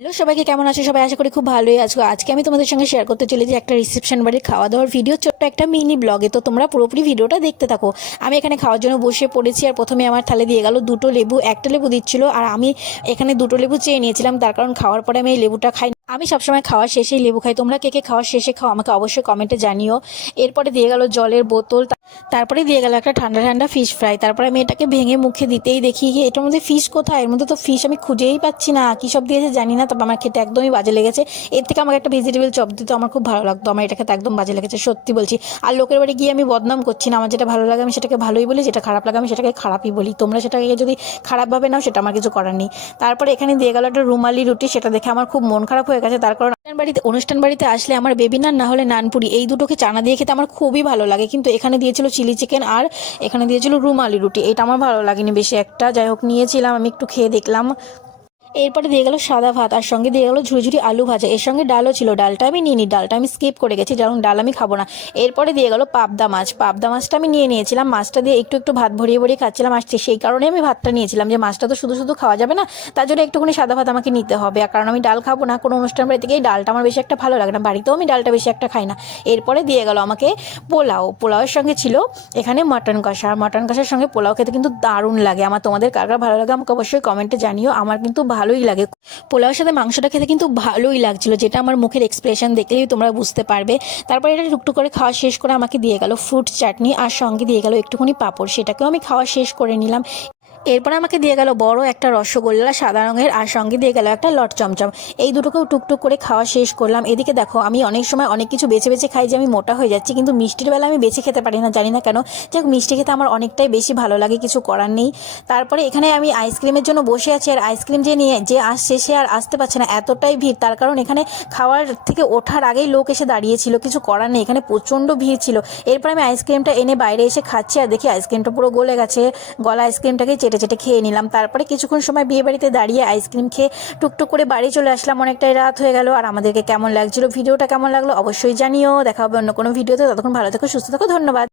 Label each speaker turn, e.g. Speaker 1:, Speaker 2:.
Speaker 1: Hello, সবাইকে কেমন আছো? সবাই আশা করি খুব ভালোই আছো। আজকে আমি তোমাদের সঙ্গে শেয়ার করতে চলেছি একটা রিসেপশন বাড়ির খাওয়া দাওয়ার ভিডিও ছোট্ট একটা মিনি ব্লগে তো তোমরা পুরোপুরি ভিডিওটা দেখতে থাকো। আমি এখানে খাওয়ার জন্য বসে পড়েছি আর প্রথমে আমার থালে দিয়ে গেল দুটো লেবু, একটা লেবু দিচ্ছিল আর আমি এখানে দুটো লেবু চেয়ে নিয়েছিলাম। তার কারণ খাওয়ার পরে আমি এই লেবুটা খাই আমি সবসময় খাওয়ার শেষেই লেবু খাই। তোমরা কে কে খাওয়ার শেষে খাও আমাকে অবশ্যই কমেন্টে জানিও। এরপরে দিয়ে গেল জলের বোতল। তারপরে দিয়ে গেল একটা ঠান্ডা ঠান্ডা ফিশ ফ্রাই তারপরে আমি এটাকে ভেঙে মুখে দিতেই দেখি এটার মধ্যে ফিশ কোথায়? এর মধ্যে তো ফিশ আমি খুঁজেই পাচ্ছি না। কী সব দিয়েছে জানি না, তবে আমার খেতে একদমই বাজে লেগেছে। এর থেকে আমাকে একটা ভেজিটেবল চপ দিতে আমার খুব ভালো লাগতো। আমার এটা খেতে একদম বাজে লেগেছে, সত্যি বলছি। আর লোকের বাড়ি গিয়ে আমি বদনাম করছি না। আমার যেটা ভালো লাগে আমি সেটাকে ভালোই বলি, যেটা খারাপ লাগে আমি সেটাকে খারাপই বলি। তোমরা সেটাকে যদি খারাপভাবে নাও, সেটা আমার কিছু করার নেই। তারপরে এখানে দিয়ে গেল একটা রুমালি রুটি, সেটা দেখে আমার খুব মন খারাপ হয়ে গেছে। তার কারণ অনুষ্ঠান বাড়িতে অনুষ্ঠান বাড়িতে আসলে আমার বেবি নান না হলে নানপুরি, এই দুটোকে চানা দিয়ে খেতে আমার খুবই ভালো লাগে। কিন্তু এখানে দিয়েছিল চিলি চিকেন আর এখানে দিয়েছিল রুমালি রুটি, এটা আমার ভালো লাগেনি বেশি একটা। যাই হোক, নিয়েছিলাম, আমি একটু খেয়ে দেখলাম। এরপরে দিয়ে গেল সাদা ভাত, আর সঙ্গে দিয়ে গেল ঝুড়ি আলু ভাজা। এর সঙ্গে ডালও ছিল, ডালটা আমি নিইনি, ডালটা আমি স্কিপ করে গেছি, যেমন ডাল আমি খাব না। এরপরে দিয়ে গেল পাবদা মাছ, পাবদা মাছটা আমি নিয়ে নিয়েছিলাম, মাছটা দিয়ে একটু একটু ভাত ভরিয়ে ভরিয়ে খাচ্ছিলাম, আর সেই কারণে আমি ভাতটা নিয়েছিলাম, যে মাছটা তো শুধু শুধু খাওয়া যাবে না, তার জন্য একটুখানি সাদা ভাত আমাকে নিতে হবে। কারণ আমি ডাল খাব না, কোনো অনুষ্ঠান বাড়িতে গিয়ে ডালটা আমার বেশি একটা ভালো লাগে না, বাড়িতেও আমি ডালটা বেশি একটা খাই না। এরপরে দিয়ে গেল আমাকে পোলাও, পোলাওয়ের সঙ্গে ছিল এখানে মাটন কষা। আর মাটন কষার সঙ্গে পোলাও খেতে কিন্তু দারুণ লাগে। আমার তোমাদের কার ভালো লাগে আমাকে অবশ্যই কমেন্টে জানিও। আমার কিন্তু ভালোই লাগে। পোলাওয়ের সাথে মাংসটা খেতে কিন্তু ভালোই লাগছিল, যেটা আমার মুখের এক্সপ্রেশন দেখলেই তোমরা বুঝতে পারবে। তারপরে এটা টুকটু করে খাওয়া শেষ করে আমাকে দিয়ে গেল ফ্রুট চাটনি আর সঙ্গে দিয়ে গেল একটুখানি পাঁপড়, সেটাকেও আমি খাওয়া শেষ করে নিলাম। এরপর আমাকে দিয়ে গেল বড় একটা রসগোল্লা, সাদা রঙের, আর সঙ্গে দিয়ে গেল একটা লট চমচম। এই দুটোকেও টুকটুক করে খাওয়া শেষ করলাম। এদিকে দেখো, আমি অনেক সময় অনেক কিছু বেছে বেছে খাই যে আমি মোটা হয়ে যাচ্ছি, কিন্তু মিষ্টির বেলা আমি বেছে খেতে পারি না, জানি না কেন। যাই হোক মিষ্টি খেতে আমার অনেকটাই বেশি ভালো লাগে, কিছু করার নেই। তারপরে এখানে আমি আইসক্রিমের জন্য বসে আছি, আর আইসক্রিম যে নিয়ে, যে আসছে সে আর আসতে পারছে না, এতটাই ভিড়। তার কারণ এখানে খাওয়ার থেকে ওঠার আগেই লোক এসে দাঁড়িয়েছিল, কিছু করার নেই। এখানে প্রচণ্ড ভিড় ছিল। এরপর আমি আইসক্রিমটা এনে বাইরে এসে খাচ্ছি, আর দেখি আইসক্রিমটা পুরো গলে গেছে। গলা আইসক্রিমটাকে চেটে চেটে খেয়ে নিলাম। তারপরে কিছুক্ষণ সময় বিয়ে বাড়িতে দাঁড়িয়ে আইসক্রিম খেয়ে টুকটুক করে বাড়ি চলে আসলাম। অনেকটাই রাত হয়ে গেল। আর আমাদেরকে কেমন লাগছিল, ভিডিওটা কেমন লাগল অবশ্যই জানিও। দেখা হবে অন্য কোনো ভিডিওতে। ততক্ষণ ভালো থাকো, সুস্থ থাকো। ধন্যবাদ।